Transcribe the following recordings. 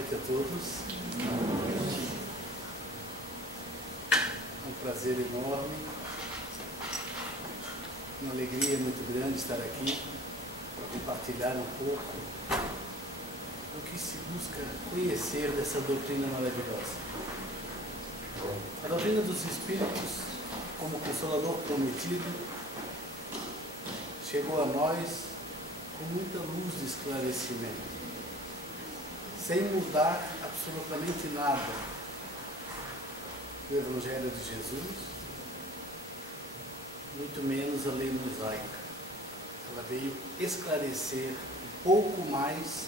noite a todos. É um prazer enorme, uma alegria muito grande estar aqui para compartilhar um pouco do que se busca conhecer dessa doutrina maravilhosa. A doutrina dos Espíritos, como Consolador prometido, chegou a nós com muita luz de esclarecimento, sem mudar absolutamente nada do Evangelho de Jesus, muito menos a lei mosaica. Ela veio esclarecer um pouco mais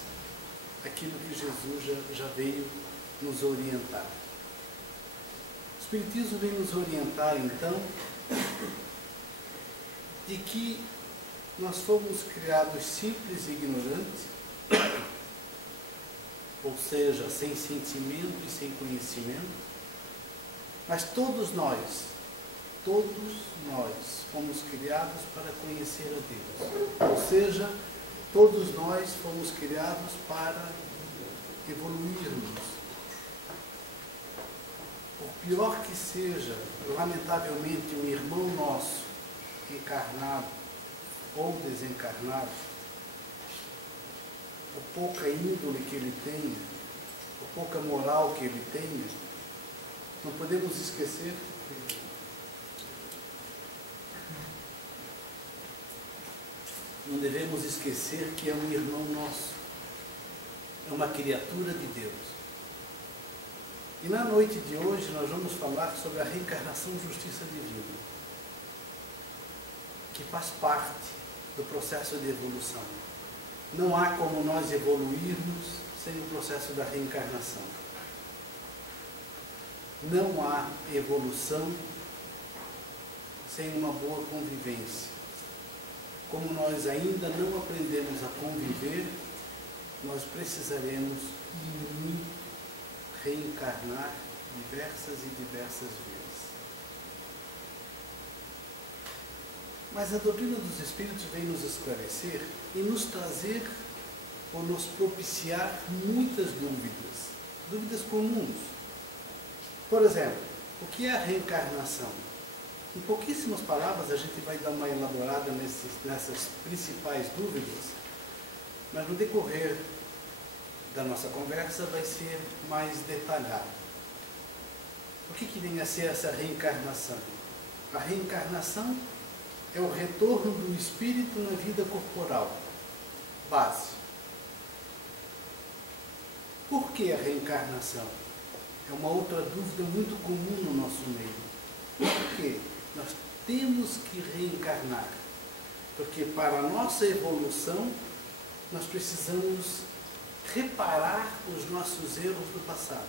aquilo que Jesus já veio nos orientar. O Espiritismo vem nos orientar, então, de que nós fomos criados simples e ignorantes, ou seja, sem sentimento e sem conhecimento, mas todos nós fomos criados para conhecer a Deus. Ou seja, todos nós fomos criados para evoluirmos. Por pior que seja, lamentavelmente, um irmão nosso, encarnado ou desencarnado, por pouca índole que ele tenha, por pouca moral que ele tenha, não podemos esquecer não devemos esquecer que é um irmão nosso, é uma criatura de Deus. E na noite de hoje nós vamos falar sobre a reencarnação justiça divina, que faz parte do processo de evolução. Não há como nós evoluirmos sem o processo da reencarnação. Não há evolução sem uma boa convivência. Como nós ainda não aprendemos a conviver, nós precisaremos reencarnar diversas e diversas vezes. Mas a doutrina dos Espíritos vem nos esclarecer e nos trazer ou nos propiciar muitas dúvidas comuns. Por exemplo, o que é a reencarnação? Em pouquíssimas palavras a gente vai dar uma elaborada nessas principais dúvidas, mas no decorrer da nossa conversa vai ser mais detalhado. O que vem a ser essa reencarnação? A reencarnação é o retorno do espírito na vida corporal, base. Por que a reencarnação? É uma outra dúvida muito comum no nosso meio. Por quê? Nós temos que reencarnar, porque para a nossa evolução nós precisamos reparar os nossos erros do passado.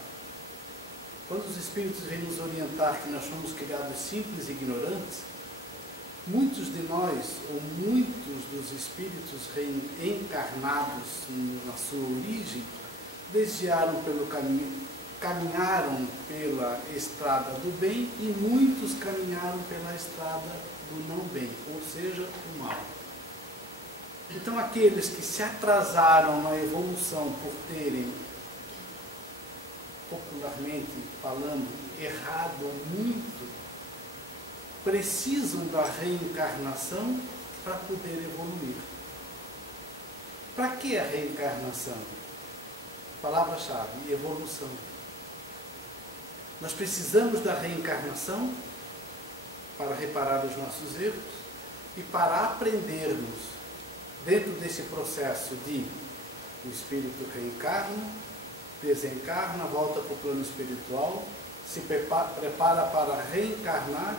Quando os Espíritos vêm nos orientar que nós somos criados simples e ignorantes, muitos de nós, ou muitos dos espíritos reencarnados na sua origem, desviaram pelo caminho, caminharam pela estrada do bem e muitos caminharam pela estrada do não bem, ou seja, do mal. Então aqueles que se atrasaram na evolução por terem, popularmente falando, errado muito, precisam da reencarnação para poder evoluir. Para que a reencarnação? Palavra-chave, evolução. Nós precisamos da reencarnação para reparar os nossos erros e para aprendermos, dentro desse processo de o espírito reencarna, desencarna, volta para o plano espiritual, se prepara para reencarnar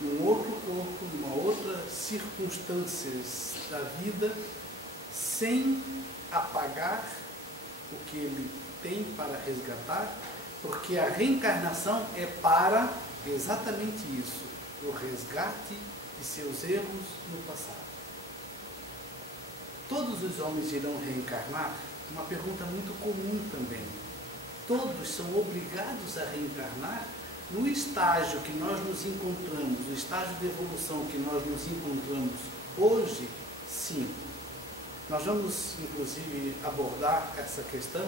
num outro corpo, numa outra circunstâncias da vida, sem apagar o que ele tem para resgatar, porque a reencarnação é para exatamente isso, o resgate de seus erros no passado. Todos os homens irão reencarnar? Uma pergunta muito comum também. Todos são obrigados a reencarnar no estágio que nós nos encontramos, no estágio de evolução que nós nos encontramos hoje? Sim. Nós vamos, inclusive, abordar essa questão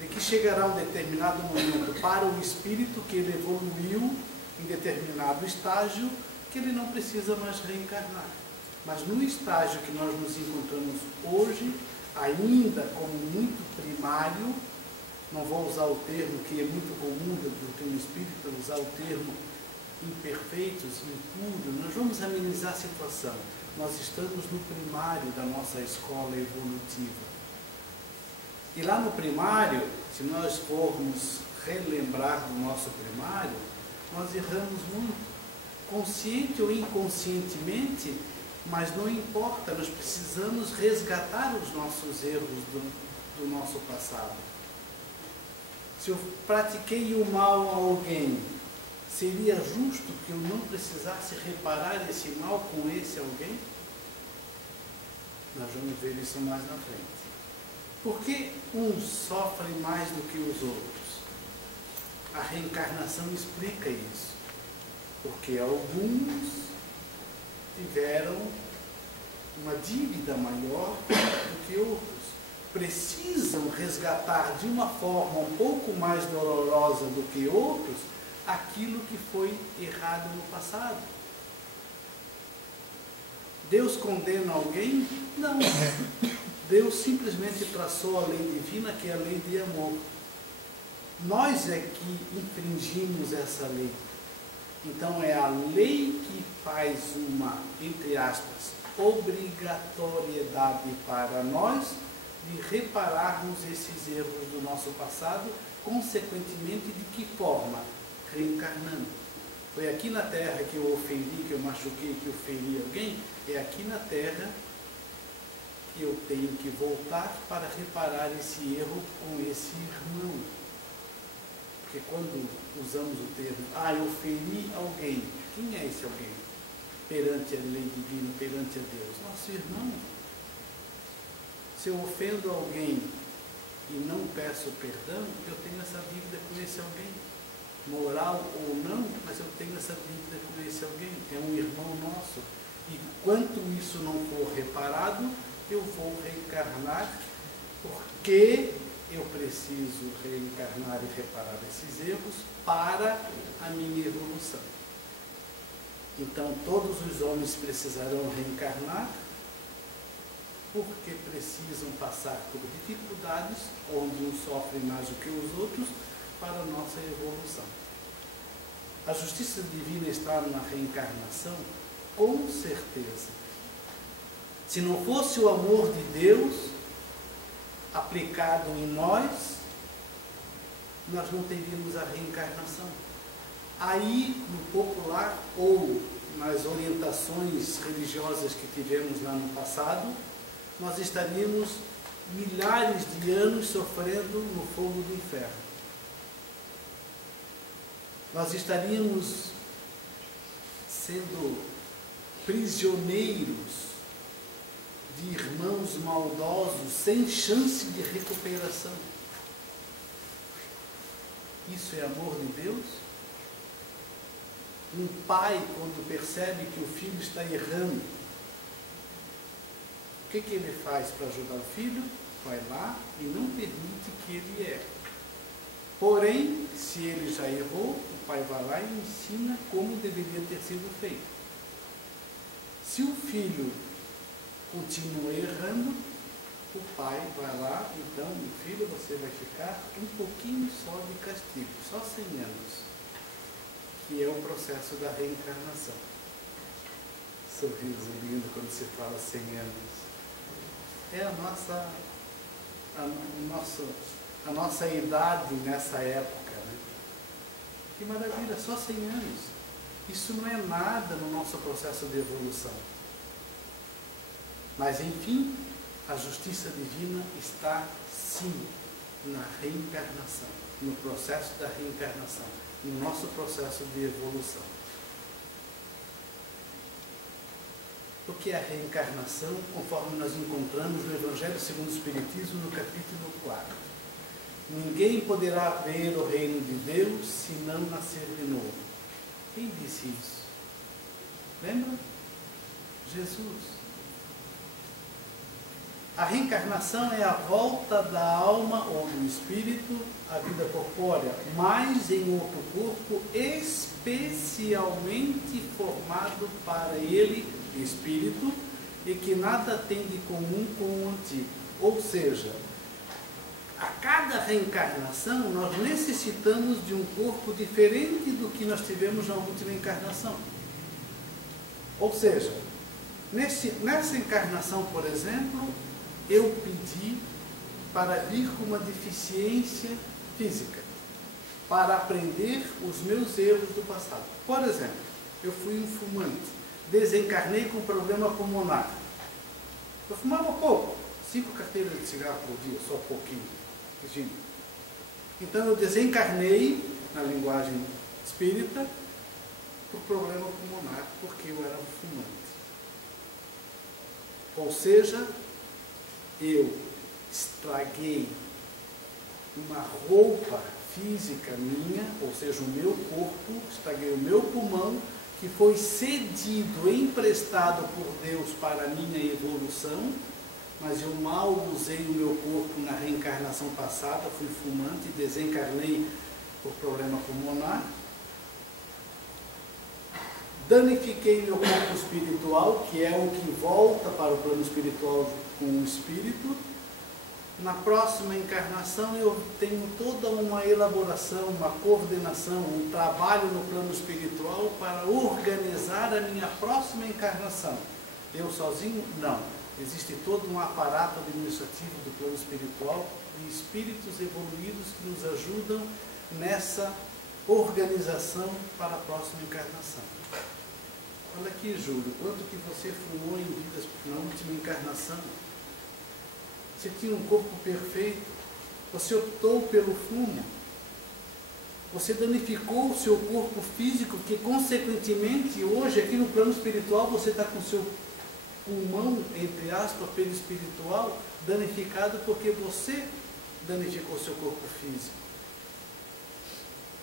de que chegará um determinado momento para o espírito que ele evoluiu em determinado estágio, que ele não precisa mais reencarnar. Mas no estágio que nós nos encontramos hoje, ainda como muito primário, não vou usar o termo que é muito comum do teu espírito, usar o termo imperfeitos, impuros, nós vamos amenizar a situação. Nós estamos no primário da nossa escola evolutiva. E lá no primário, se nós formos relembrar do nosso primário, nós erramos muito, consciente ou inconscientemente, mas não importa, nós precisamos resgatar os nossos erros do nosso passado. Se eu pratiquei o mal a alguém, seria justo que eu não precisasse reparar esse mal com esse alguém? Nós vamos ver isso mais na frente. Por que uns sofrem mais do que os outros? A reencarnação explica isso. Porque alguns tiveram uma dívida maior do que outros. Precisam resgatar de uma forma um pouco mais dolorosa do que outros aquilo que foi errado no passado. Deus condena alguém? Não. Deus simplesmente traçou a lei divina, que é a lei de amor. Nós é que infringimos essa lei. Então é a lei que faz uma, entre aspas, obrigatoriedade para nós de repararmos esses erros do nosso passado, consequentemente de que forma? Reencarnando. Foi aqui na Terra que eu ofendi, que eu machuquei, que eu feri alguém, é aqui na Terra que eu tenho que voltar para reparar esse erro com esse irmão. Porque quando usamos o termo, eu feri alguém, quem é esse alguém? Perante a lei divina, perante a Deus, nosso irmão. Se eu ofendo alguém e não peço perdão, eu tenho essa dívida com esse alguém. Moral ou não, mas eu tenho essa dívida com esse alguém. É um irmão nosso. E quanto isso não for reparado, eu vou reencarnar, porque eu preciso reencarnar e reparar esses erros para a minha evolução. Então, todos os homens precisarão reencarnar, porque precisam passar por dificuldades, onde uns sofrem mais do que os outros, para a nossa evolução. A justiça divina está na reencarnação? Com certeza. Se não fosse o amor de Deus aplicado em nós, nós não teríamos a reencarnação. Aí, no popular, ou nas orientações religiosas que tivemos lá no passado, nós estaríamos milhares de anos sofrendo no fogo do inferno. Nós estaríamos sendo prisioneiros de irmãos maldosos, sem chance de recuperação. Isso é amor de Deus? Um pai, quando percebe que o filho está errando, o que ele faz para ajudar o filho? Vai lá e não permite que ele erre. Porém, se ele já errou, o pai vai lá e ensina como deveria ter sido feito. Se o filho continua errando, o pai vai lá, então, meu filho, você vai ficar um pouquinho só de castigo, só 100 anos, que é o processo da reencarnação. Sorriso lindo quando se fala 100 anos. É a nossa idade nessa época, né? Que maravilha, só 100 anos. Isso não é nada no nosso processo de evolução. Mas, enfim, a justiça divina está, sim, na reencarnação, no processo da reencarnação, no nosso processo de evolução. O que é a reencarnação, conforme nós encontramos no Evangelho segundo o Espiritismo, no capítulo 4. Ninguém poderá ver o reino de Deus se não nascer de novo. Quem disse isso? Lembra? Jesus. A reencarnação é a volta da alma ou do espírito à vida corpórea, mas em outro corpo especialmente formado para ele, espírito, e que nada tem de comum com o antigo. Ou seja, a cada reencarnação nós necessitamos de um corpo diferente do que nós tivemos na última encarnação. Ou seja, nessa encarnação, por exemplo, eu pedi para vir com uma deficiência física, para aprender os meus erros do passado. Por exemplo, eu fui um fumante, desencarnei com problema pulmonar. Eu fumava pouco, 5 carteiras de cigarro por dia, só pouquinho. Imagina. Então eu desencarnei, na linguagem espírita, por problema pulmonar, porque eu era um fumante. Ou seja, eu estraguei uma roupa física minha, ou seja, o meu corpo, estraguei o meu pulmão, que foi cedido, emprestado por Deus para a minha evolução, mas eu mal usei o meu corpo na reencarnação passada, fui fumante, desencarnei por problema pulmonar, danifiquei meu corpo espiritual, que é o que volta para o plano espiritual com o espírito. Na próxima encarnação eu tenho toda uma elaboração, uma coordenação, um trabalho no plano espiritual para organizar a minha próxima encarnação. Eu sozinho? Não. Existe todo um aparato administrativo do plano espiritual de espíritos evoluídos que nos ajudam nessa organização para a próxima encarnação. Olha aqui, Júlio, quanto que você fumou em vidas na última encarnação? Você tinha um corpo perfeito, você optou pelo fumo, você danificou o seu corpo físico, que consequentemente hoje aqui no plano espiritual você está com o seu pulmão, entre aspas, perispiritual, danificado porque você danificou o seu corpo físico.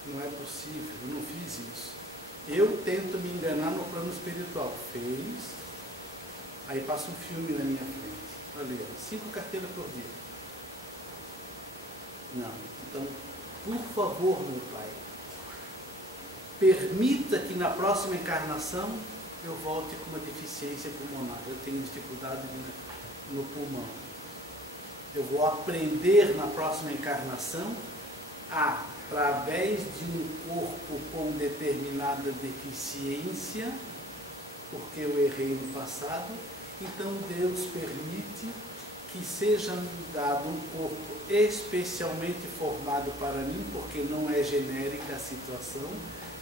Não é possível, eu não fiz isso. Eu tento me enganar no plano espiritual. Fez, aí passa um filme na minha frente. Olha, 5 carteiras por dia. Não. Então, por favor, meu Pai, permita que na próxima encarnação eu volte com uma deficiência pulmonar. Eu tenho dificuldade no pulmão. Eu vou aprender na próxima encarnação através de um corpo com determinada deficiência, porque eu errei no passado. Então Deus permite que seja me dado um corpo especialmente formado para mim, porque não é genérica a situação,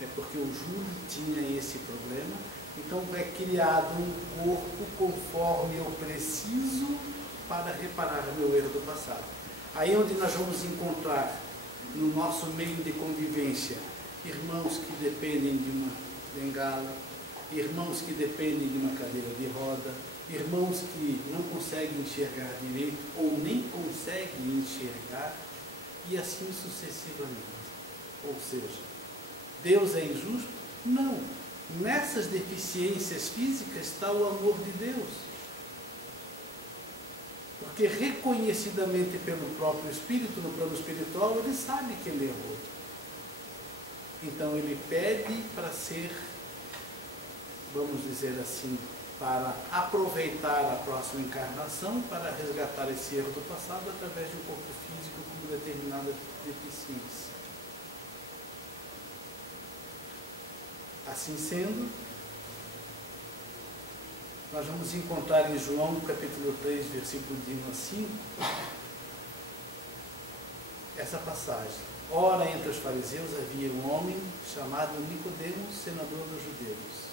é porque o Júlio tinha esse problema. Então é criado um corpo conforme eu preciso para reparar meu erro do passado. Aí onde nós vamos encontrar no nosso meio de convivência irmãos que dependem de uma bengala, irmãos que dependem de uma cadeira de roda, irmãos que não conseguem enxergar direito ou nem conseguem enxergar, e assim sucessivamente. Ou seja, Deus é injusto? Não. Nessas deficiências físicas está o amor de Deus. Porque reconhecidamente pelo próprio Espírito, no plano espiritual, ele sabe que ele errou. Então ele pede para ser, vamos dizer assim, para aproveitar a próxima encarnação, para resgatar esse erro do passado através de um corpo físico com determinada deficiência. Assim sendo, nós vamos encontrar em João, capítulo 3, versículo de 1 a 5, essa passagem. Ora, entre os fariseus havia um homem chamado Nicodemos, senador dos judeus,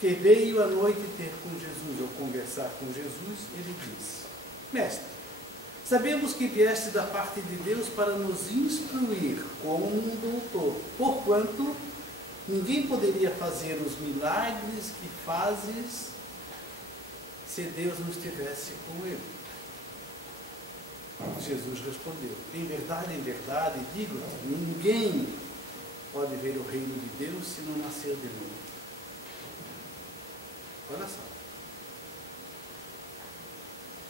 que veio à noite ter com Jesus, ou conversar com Jesus. Ele disse: Mestre, sabemos que vieste da parte de Deus para nos instruir como um doutor, porquanto ninguém poderia fazer os milagres que fazes se Deus não estivesse com ele. Jesus respondeu: em verdade, digo-te, ninguém pode ver o reino de Deus se não nascer de novo. Olha só.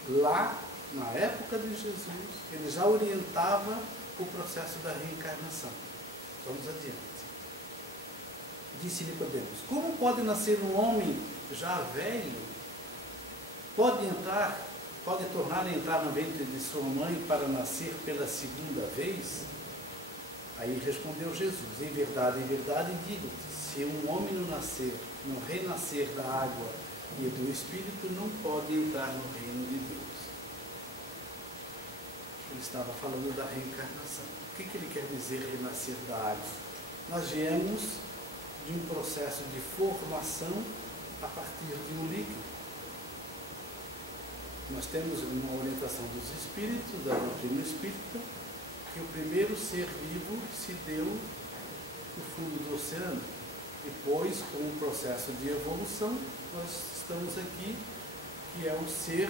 Lá na época de Jesus, ele já orientava o processo da reencarnação. Vamos adiante. Disse Nicodemos: como pode nascer um homem já velho? Pode tornar a entrar no ventre de sua mãe para nascer pela segunda vez? Aí respondeu Jesus: em verdade, digo-te, se um homem não renascer da água e do Espírito, não pode entrar no reino de Deus. Ele estava falando da reencarnação. O que ele quer dizer renascer da água? Nós viemos de um processo de formação a partir de um líquido. Nós temos uma orientação dos espíritos, da doutrina espírita, que o primeiro ser vivo se deu no fundo do oceano. Depois, com o processo de evolução, nós estamos aqui, que é um ser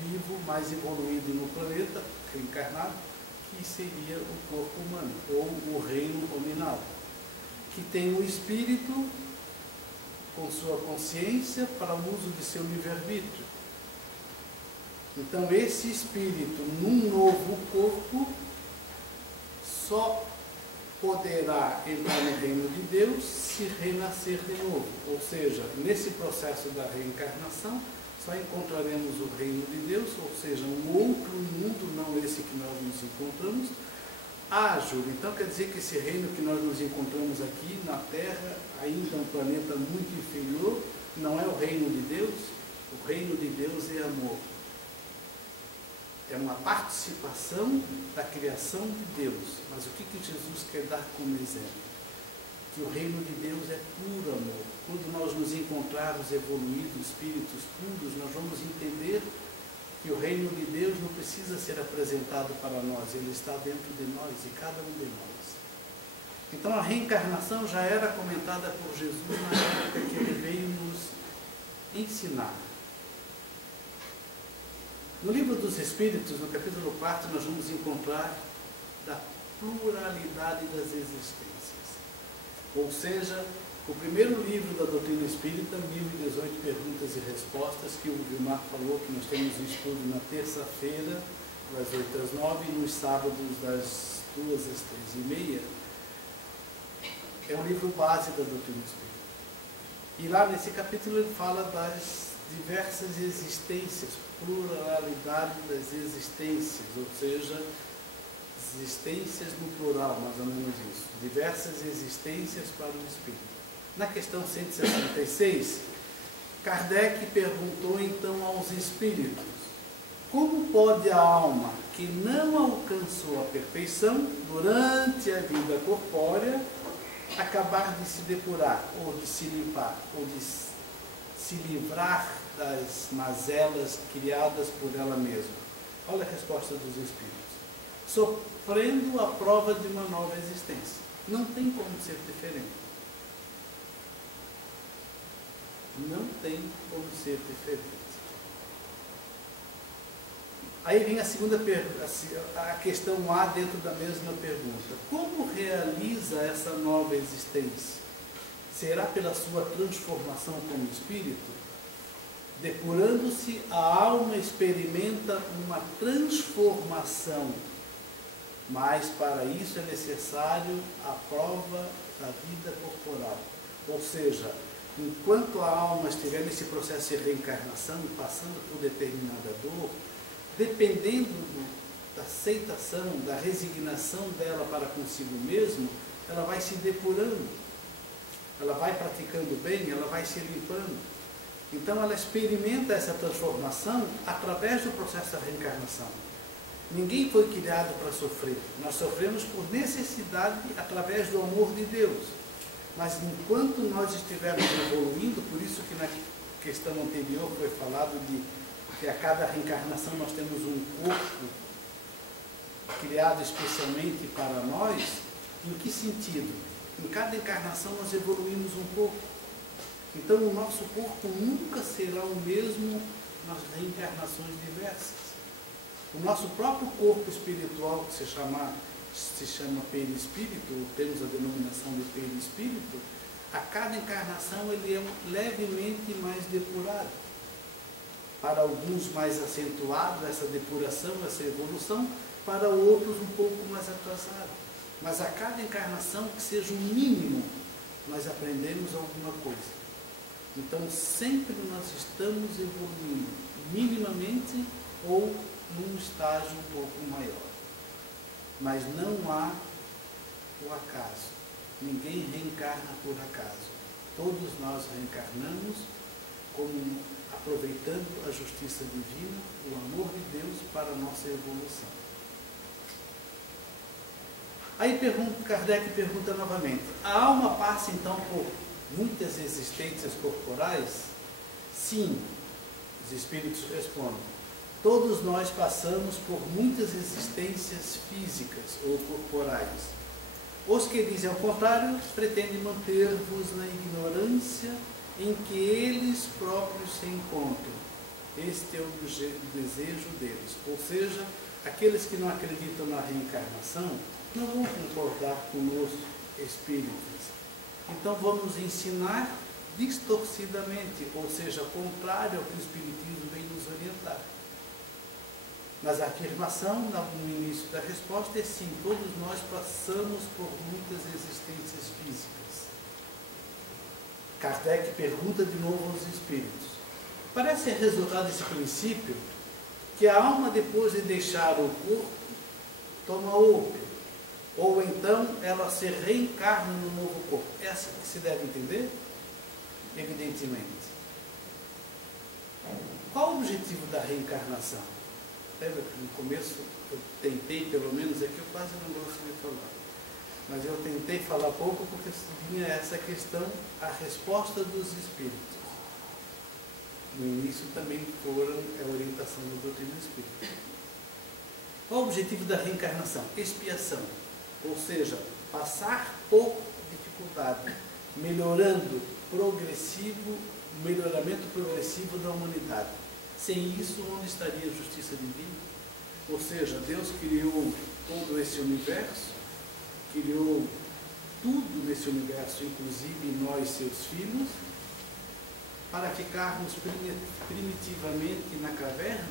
vivo mais evoluído no planeta, reencarnado, que seria o corpo humano, ou o reino nominal, que tem o espírito com sua consciência para o uso de seu livre-arbítrio. Então, esse espírito, num novo corpo, só poderá entrar no reino de Deus se renascer de novo. Ou seja, nesse processo da reencarnação, só encontraremos o reino de Deus, ou seja, um outro mundo, não esse que nós nos encontramos, ágil. Então, quer dizer que esse reino que nós nos encontramos aqui na Terra, ainda um planeta muito inferior, não é o reino de Deus. O reino de Deus é amor. É uma participação da criação de Deus. Mas o que Jesus quer dar como exemplo? Que o reino de Deus é puro amor. Quando nós nos encontrarmos evoluídos, espíritos puros, nós vamos entender que o reino de Deus não precisa ser apresentado para nós, ele está dentro de nós, e cada um de nós. Então a reencarnação já era comentada por Jesus na época que ele veio nos ensinar. No livro dos Espíritos, no capítulo 4, nós vamos encontrar da pluralidade das existências. Ou seja, o primeiro livro da doutrina espírita, 1018 perguntas e respostas, que o Vilmar falou que nós temos um estudo na terça-feira, das 8 às 9, e nos sábados das 2 às 3h30, é um livro base da doutrina espírita. E lá nesse capítulo ele fala das diversas existências, pluralidade das existências, ou seja, existências no plural, mais ou menos isso, diversas existências para o espírito. Na questão 166, Kardec perguntou então aos espíritos: como pode a alma que não alcançou a perfeição durante a vida corpórea acabar de se depurar, ou de se limpar, ou de se livrar das mazelas criadas por ela mesma? Olha a resposta dos espíritos: sofrendo a prova de uma nova existência. Não tem como ser diferente. Não tem como ser diferente. Aí vem a segunda pergunta, a questão A dentro da mesma pergunta: como realiza essa nova existência? Será pela sua transformação como espírito? Depurando-se, a alma experimenta uma transformação, mas para isso é necessário a prova da vida corporal. Ou seja, enquanto a alma estiver nesse processo de reencarnação, passando por determinada dor, dependendo da aceitação, da resignação dela para consigo mesmo, ela vai se depurando, ela vai praticando bem, ela vai se limpando. Então ela experimenta essa transformação através do processo da reencarnação. Ninguém foi criado para sofrer. Nós sofremos por necessidade através do amor de Deus. Mas enquanto nós estivermos evoluindo, por isso que na questão anterior foi falado de que a cada reencarnação nós temos um corpo criado especialmente para nós. Em que sentido? Em cada encarnação nós evoluímos um pouco. Então o nosso corpo nunca será o mesmo nas reencarnações diversas. O nosso próprio corpo espiritual, que se chama perispírito, ou temos a denominação de perispírito, a cada encarnação ele é levemente mais depurado. para alguns mais acentuado essa depuração, essa evolução, para outros um pouco mais atrasado. Mas a cada encarnação que seja um mínimo, nós aprendemos alguma coisa. Então sempre nós estamos evoluindo, minimamente ou num estágio um pouco maior. Mas não há o acaso. Ninguém reencarna por acaso. Todos nós reencarnamos como aproveitando a justiça divina, o amor de Deus para a nossa evolução. Aí Kardec pergunta novamente, a alma passa então por muitas existências corporais? Sim, os espíritos respondem. Todos nós passamos por muitas existências físicas ou corporais. Os que dizem ao contrário pretendem manter-vos na ignorância em que eles próprios se encontram. Este é o desejo deles. Ou seja, aqueles que não acreditam na reencarnação não vão concordar conosco, espíritas. Então vamos ensinar distorcidamente, ou seja, contrário ao que o espiritismo vem nos orientar. Mas a afirmação, no início da resposta, é sim, todos nós passamos por muitas existências físicas. Kardec pergunta de novo aos espíritos. Parece resultado desse princípio que a alma, depois de deixar o corpo, toma outro, ou então ela se reencarna no novo corpo. É assim que se deve entender? Evidentemente. Qual o objetivo da reencarnação? Lembra que no começo eu tentei, pelo menos aqui eu quase não gosto de falar, mas eu tentei falar pouco porque vinha essa questão, a resposta dos espíritos. No início também foram a orientação da doutrina espírita. Qual o objetivo da reencarnação? Expiação, ou seja, passar por dificuldade, melhoramento progressivo da humanidade. Sem isso, onde estaria a justiça divina? Ou seja, Deus criou todo esse universo, criou tudo nesse universo, inclusive nós, seus filhos, para ficarmos primitivamente na caverna.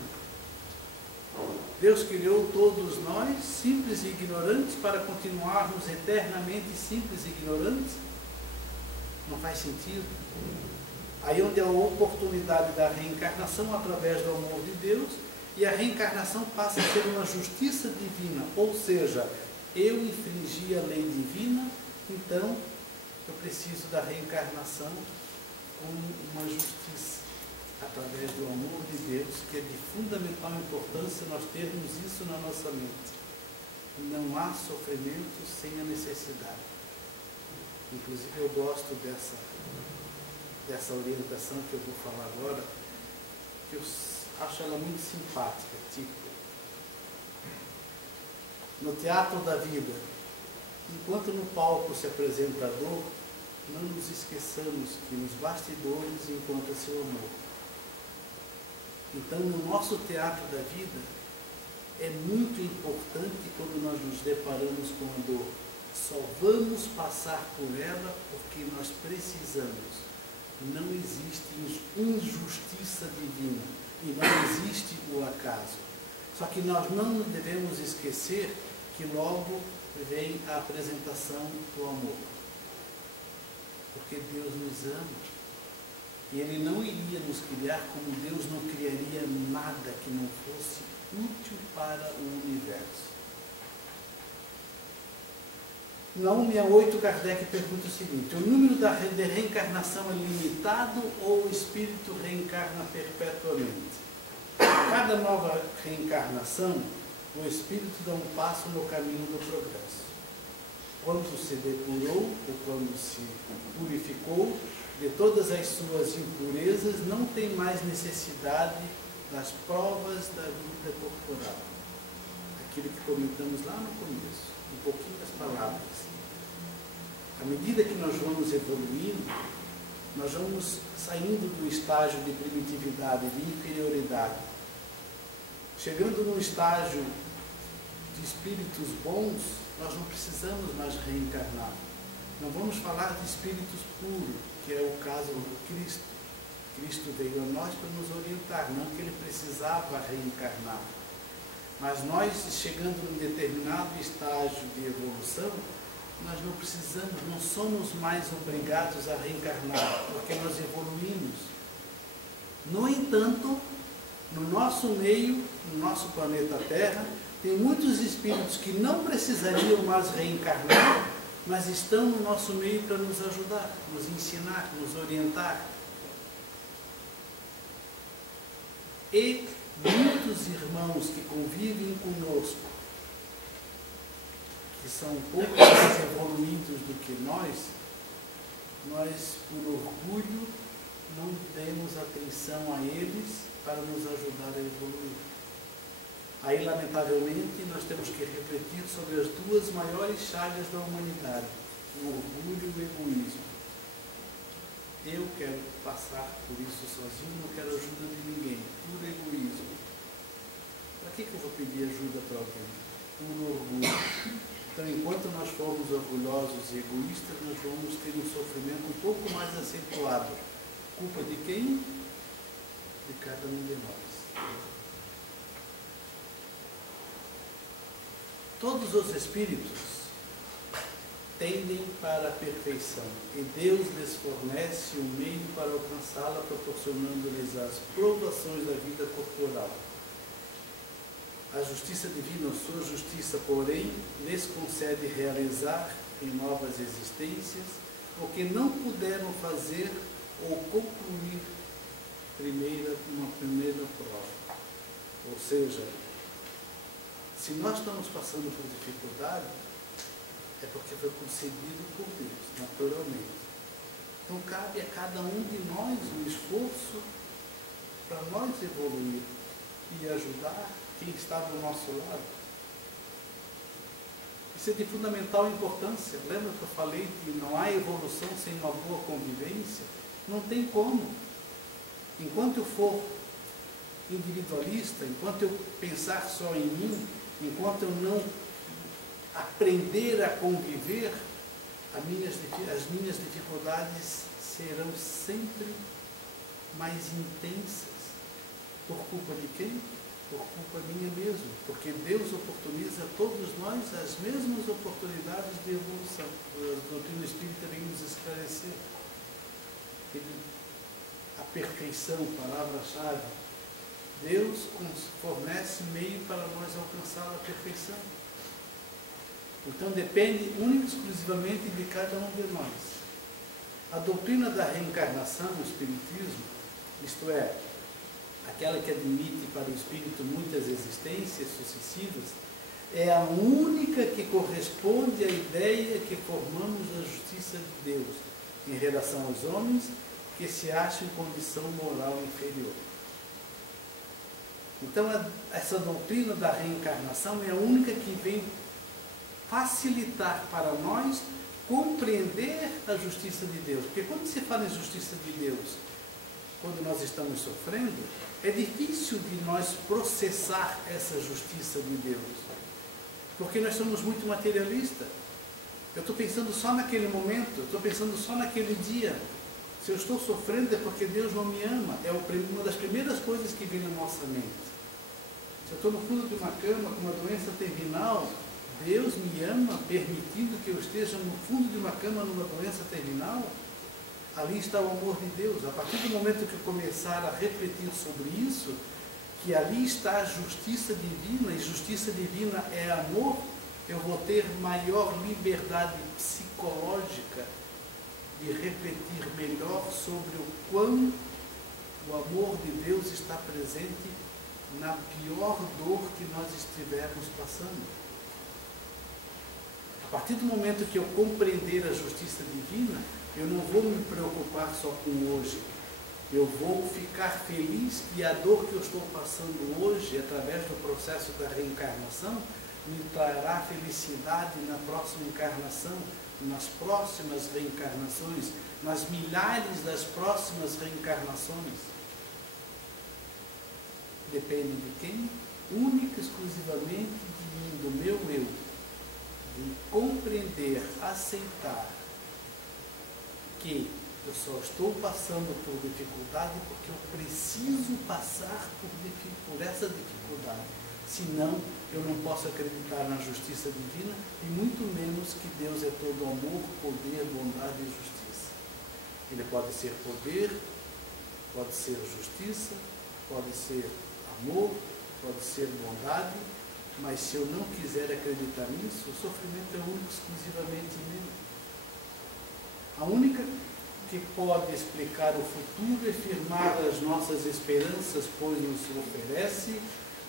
Deus criou todos nós, simples e ignorantes, para continuarmos eternamente simples e ignorantes? Não faz sentido. Aí onde há a oportunidade da reencarnação através do amor de Deus, e a reencarnação passa a ser uma justiça divina, ou seja, eu infringi a lei divina, então eu preciso da reencarnação como uma justiça, através do amor de Deus, que é de fundamental importância nós termos isso na nossa mente. Não há sofrimento sem a necessidade. Inclusive eu gosto dessa orientação que eu vou falar agora, que eu acho ela muito simpática, tipo, no teatro da vida, enquanto no palco se apresenta a dor, não nos esqueçamos que nos bastidores encontra-se o amor. Então, no nosso teatro da vida, é muito importante quando nós nos deparamos com a dor. Só vamos passar por ela porque nós precisamos. Não existe injustiça divina e não existe o acaso. Só que nós não devemos esquecer que logo vem a apresentação do amor. Porque Deus nos ama. E Ele não iria nos criar como Deus não criaria nada que não fosse útil para o universo. Na 168, Kardec pergunta o seguinte: o número de reencarnação é limitado ou o espírito reencarna perpetuamente? Cada nova reencarnação, o espírito dá um passo no caminho do progresso. Quando se depurou, ou quando se purificou de todas as suas impurezas, não tem mais necessidade das provas da vida corporal. Aquilo que comentamos lá no começo, em pouquinhas palavras. À medida que nós vamos evoluindo, nós vamos saindo do estágio de primitividade, de inferioridade, chegando num estágio de espíritos bons. Nós não precisamos mais reencarnar. Não vamos falar de espíritos puros, que é o caso do Cristo. Cristo veio a nós para nos orientar, não que ele precisava reencarnar. Mas nós, chegando num determinado estágio de evolução, nós não precisamos, não somos mais obrigados a reencarnar, porque nós evoluímos. No entanto, no nosso meio, no nosso planeta Terra, tem muitos espíritos que não precisariam mais reencarnar, mas estão no nosso meio para nos ajudar, nos ensinar, nos orientar. E muitos irmãos que convivem conosco, que são um pouco mais evoluídos do que nós, por orgulho, não demos atenção a eles para nos ajudar a evoluir. Aí, lamentavelmente, nós temos que refletir sobre as duas maiores chagas da humanidade, o orgulho e o egoísmo. Eu quero passar por isso sozinho, não quero ajuda de ninguém, puro egoísmo. Para que eu vou pedir ajuda para alguém? Puro orgulho. Então, enquanto nós formos orgulhosos e egoístas, nós vamos ter um sofrimento um pouco mais acentuado. Culpa de quem? De cada um de nós. Todos os espíritos tendem para a perfeição e Deus lhes fornece um meio para alcançá-la, proporcionando-lhes as provações da vida corporal. A justiça divina, sua justiça, porém, lhes concede realizar em novas existências o que não puderam fazer ou concluir uma primeira prova. Ou seja, se nós estamos passando por dificuldade, é porque foi concedido por Deus, naturalmente. Então cabe a cada um de nós um esforço para nós evoluir e ajudar quem está do nosso lado. Isso é de fundamental importância. Lembra que eu falei que não há evolução sem uma boa convivência? Não tem como. Enquanto eu for individualista, enquanto eu pensar só em mim, enquanto eu não aprender a conviver, as minhas dificuldades serão sempre mais intensas. Por culpa de quem? Por culpa minha mesmo. Porque Deus oportuniza a todos nós as mesmas oportunidades de evolução. A doutrina espírita vem nos esclarecer. A perfeição, palavra-chave. Deus fornece meio para nós alcançar a perfeição. Então depende única e exclusivamente de cada um de nós. A doutrina da reencarnação, o Espiritismo, isto é, aquela que admite para o Espírito muitas existências sucessivas, é a única que corresponde à ideia que formamos da justiça de Deus em relação aos homens que se acham em condição moral inferior. Então, essa doutrina da reencarnação é a única que vem facilitar para nós compreender a justiça de Deus. Porque quando se fala em justiça de Deus, quando nós estamos sofrendo, é difícil de nós processar essa justiça de Deus. Porque nós somos muito materialistas. Eu estou pensando só naquele momento, eu estou pensando só naquele dia. Se eu estou sofrendo é porque Deus não me ama. É uma das primeiras coisas que vem na nossa mente. Se eu estou no fundo de uma cama com uma doença terminal, Deus me ama permitindo que eu esteja no fundo de uma cama numa doença terminal? Ali está o amor de Deus. A partir do momento que eu começar a refletir sobre isso, que ali está a justiça divina, e justiça divina é amor, eu vou ter maior liberdade psicológica de refletir melhor sobre o quão o amor de Deus está presente na pior dor que nós estivermos passando. A partir do momento que eu compreender a justiça divina, eu não vou me preocupar só com hoje. Eu vou ficar feliz que a dor que eu estou passando hoje, através do processo da reencarnação, me trará felicidade na próxima encarnação, nas próximas reencarnações, nas milhares das próximas reencarnações. Depende de quem? Única e exclusivamente de mim, do meu eu. De compreender, aceitar que Eu só estou passando por dificuldade porque eu preciso passar por essa dificuldade. Senão, eu não posso acreditar na justiça divina e muito menos que Deus é todo amor, poder, bondade e justiça. Ele pode ser poder, pode ser justiça, pode ser amor, pode ser bondade, mas se eu não quiser acreditar nisso, o sofrimento é único, exclusivamente meu. A única que pode explicar o futuro e firmar as nossas esperanças, pois nos oferece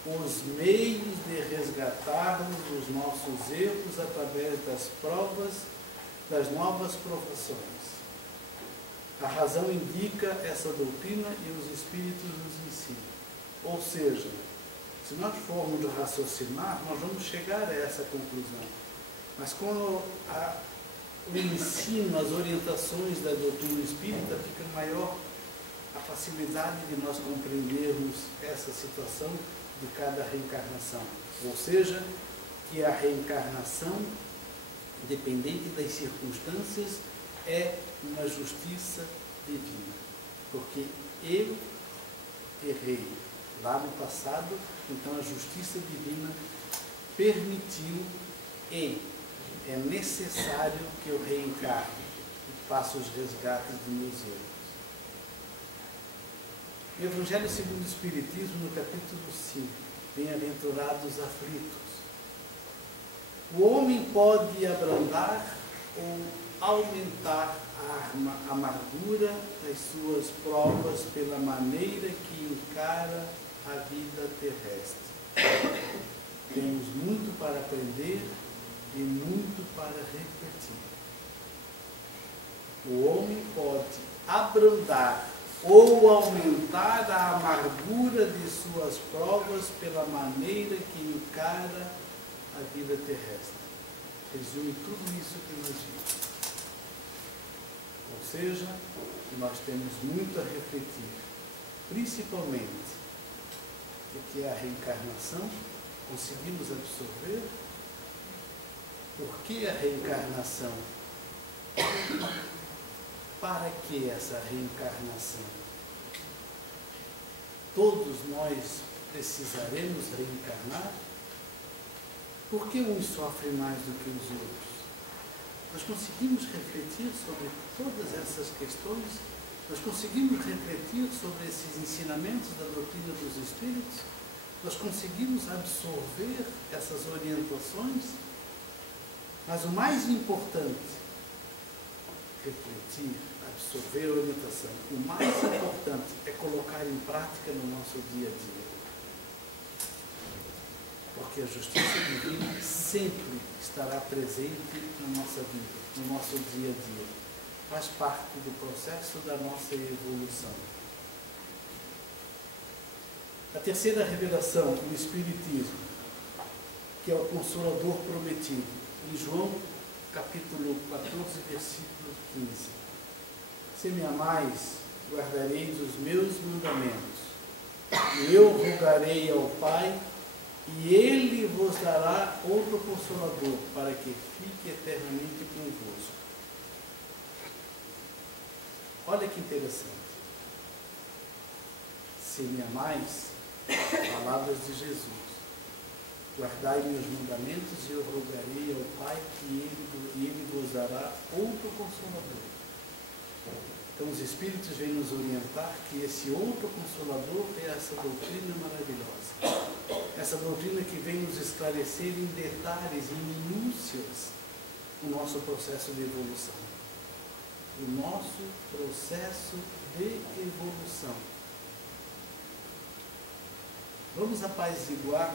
os meios de resgatarmos os nossos erros através das provas, das novas provações. A razão indica essa doutrina e os Espíritos nos ensinam. Ou seja, se nós formos raciocinar, nós vamos chegar a essa conclusão. Mas com o ensino, as orientações da doutrina espírita, fica maior a facilidade de nós compreendermos essa situação de cada reencarnação. Ou seja, que a reencarnação, dependente das circunstâncias, é uma justiça divina. Porque eu errei lá no passado, então a justiça divina permitiu e é necessário que eu reencarne e faça os resgates de meus erros. No Evangelho segundo o Espiritismo, no capítulo 5, bem-aventurados aflitos. O homem pode abrandar ou aumentar a amargura das suas provas pela maneira que encara a vida terrestre. Temos muito para aprender e muito para refletir. O homem pode abrandar ou aumentar a amargura de suas provas pela maneira que encara a vida terrestre. Resume tudo isso que nós vimos. Ou seja, nós temos muito a refletir, principalmente o que é a reencarnação, conseguimos absorver. Por que a reencarnação? Para que essa reencarnação? Todos nós precisaremos reencarnar? Por que uns sofrem mais do que os outros? Nós conseguimos refletir sobre todas essas questões? Nós conseguimos refletir sobre esses ensinamentos da doutrina dos Espíritos? Nós conseguimos absorver essas orientações? Mas o mais importante, refletir, absorver a orientação, o mais importante é colocar em prática no nosso dia a dia. Porque a justiça divina sempre estará presente na nossa vida, no nosso dia a dia. Faz parte do processo da nossa evolução. A terceira revelação do Espiritismo, que é o Consolador prometido, em João, capítulo 14, versículo 15. Se me amais, guardareis os meus mandamentos, e eu rogarei ao Pai, e Ele vos dará outro Consolador, para que fique eternamente convosco. Olha que interessante. Se me amais, palavras de Jesus. Guardai meus mandamentos e eu rogarei ao Pai que ele vos dará outro Consolador. Então os Espíritos vêm nos orientar que esse outro Consolador é essa doutrina maravilhosa. Essa doutrina que vem nos esclarecer em detalhes, em minúcias, o nosso processo de evolução. O nosso processo de evolução. Vamos apaziguar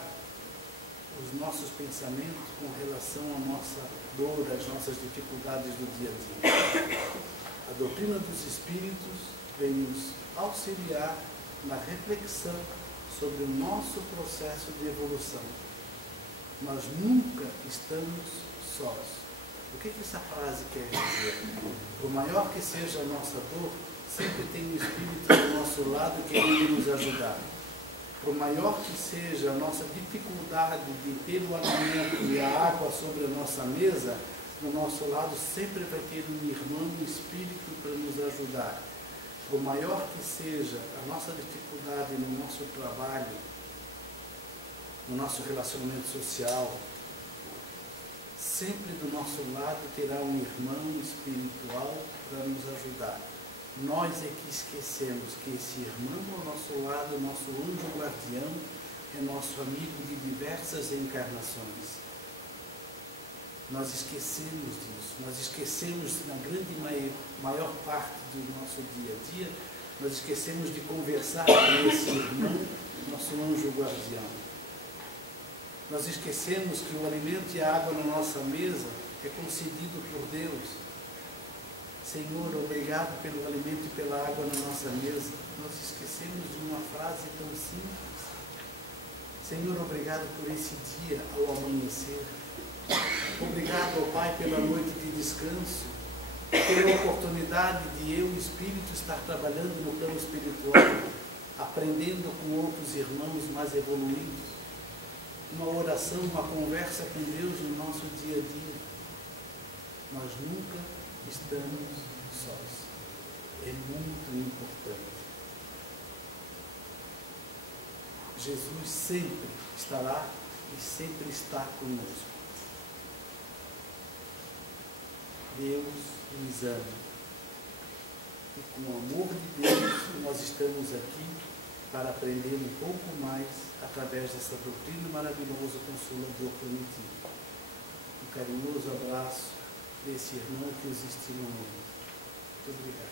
os nossos pensamentos com relação à nossa dor, às nossas dificuldades do dia a dia. A doutrina dos Espíritos vem nos auxiliar na reflexão sobre o nosso processo de evolução. Nós nunca estamos sós. O que essa frase quer dizer? Por maior que seja a nossa dor, sempre tem um Espírito do nosso lado querendo nos ajudar. Por maior que seja a nossa dificuldade de ter o alimento e a água sobre a nossa mesa, do nosso lado sempre vai ter um irmão, um espírito para nos ajudar. Por maior que seja a nossa dificuldade no nosso trabalho, no nosso relacionamento social, sempre do nosso lado terá um irmão espiritual para nos ajudar. Nós é que esquecemos que esse irmão ao nosso lado, nosso anjo guardião, é nosso amigo de diversas encarnações. Nós esquecemos disso, nós esquecemos na grande maior parte do nosso dia a dia, nós esquecemos de conversar com esse irmão, nosso anjo guardião. Nós esquecemos que o alimento e a água na nossa mesa é concedido por Deus. Senhor, obrigado pelo alimento e pela água na nossa mesa. Nós esquecemos de uma frase tão simples. Senhor, obrigado por esse dia ao amanhecer. Obrigado, ó Pai, pela noite de descanso, pela oportunidade de eu, Espírito, estar trabalhando no plano espiritual, aprendendo com outros irmãos mais evoluídos. Uma oração, uma conversa com Deus no nosso dia a dia. Nós nunca estamos sós. É muito importante. Jesus sempre estará e sempre está conosco. Deus nos ama. E com o amor de Deus, nós estamos aqui para aprender um pouco mais através dessa doutrina maravilhosa Consolador Prometido. Um carinhoso abraço desse irmão que os estima muito. Muito obrigado.